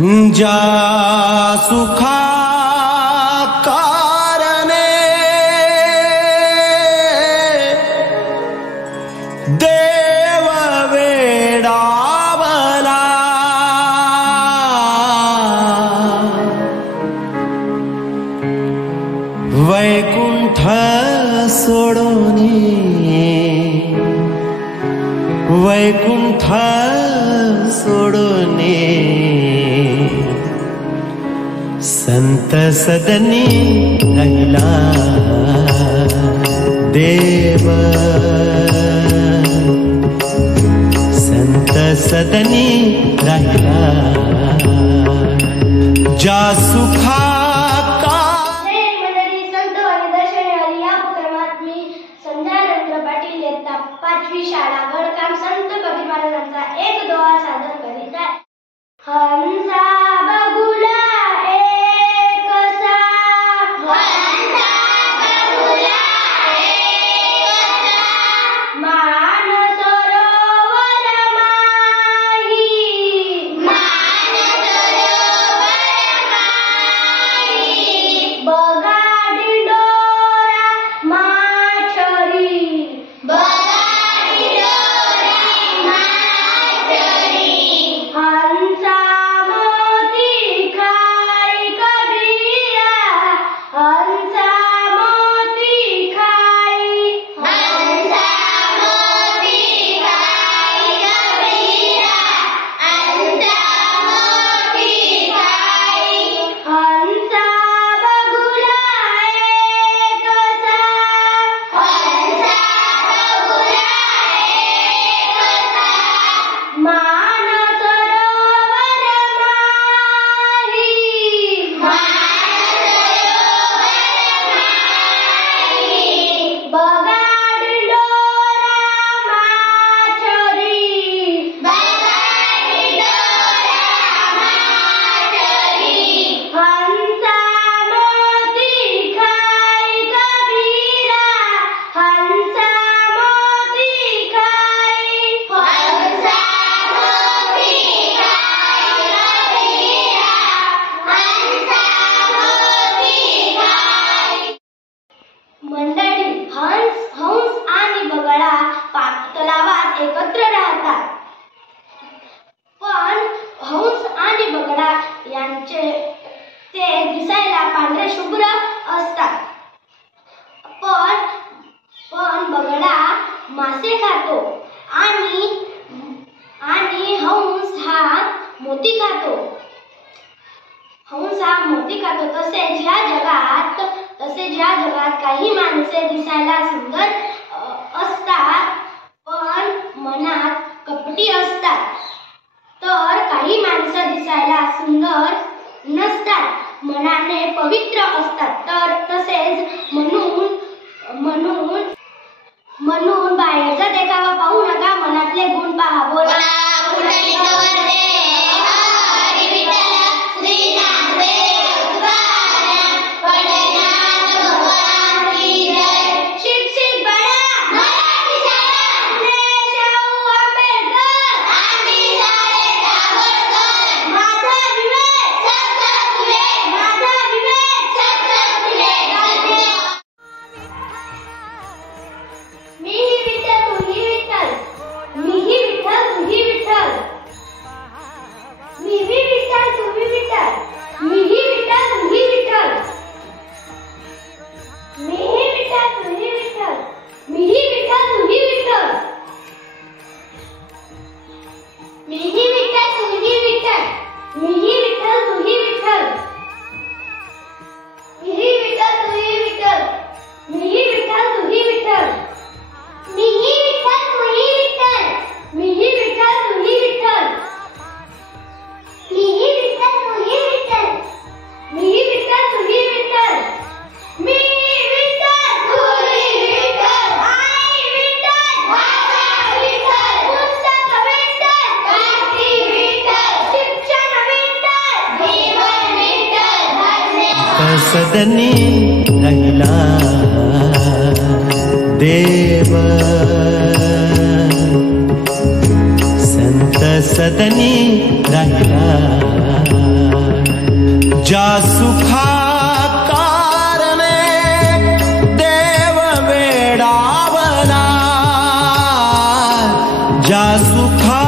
ज्या सुखा कारणे देव वेडावला वैकुंठ सोडोनी वैकुंठ सोडोनी संत सदनी राहिला देव संत सदनी राहिला ज्या सुखा पाचवी शाळा गडकाम संत कबीर महाराजांचा एक दोहा सादर करीत आहे। हंसा बगुला एकसा हंसा बगुला एकसा मान सरोवर माही मान सरोवर माही बगा दिंडोरा माछरी तलावात एकत्र राहतात, पण हंस आणि बगळा यांचे ते दिसायला पांढरे शुभ्र असतात, पण बगळा मासे खातो आणि हंस हा मोती खातो। हंस हा मोती खातो। तसेच ज्या जगात काही माणसे दिसायला सुंदर असतात पण मनात कपटी असतात, तर काही माणसं दिसायला सुंदर नसतात मनाने पवित्र असतात। तर तसेच म्हणून बाहेरचा देखावा पाहू नका, मनातले गुण पहा। बोला सदनी राहिला देव संत सदनी राहिला। ज्या सुखा कारणे देव वेडावला, ज्या सुखा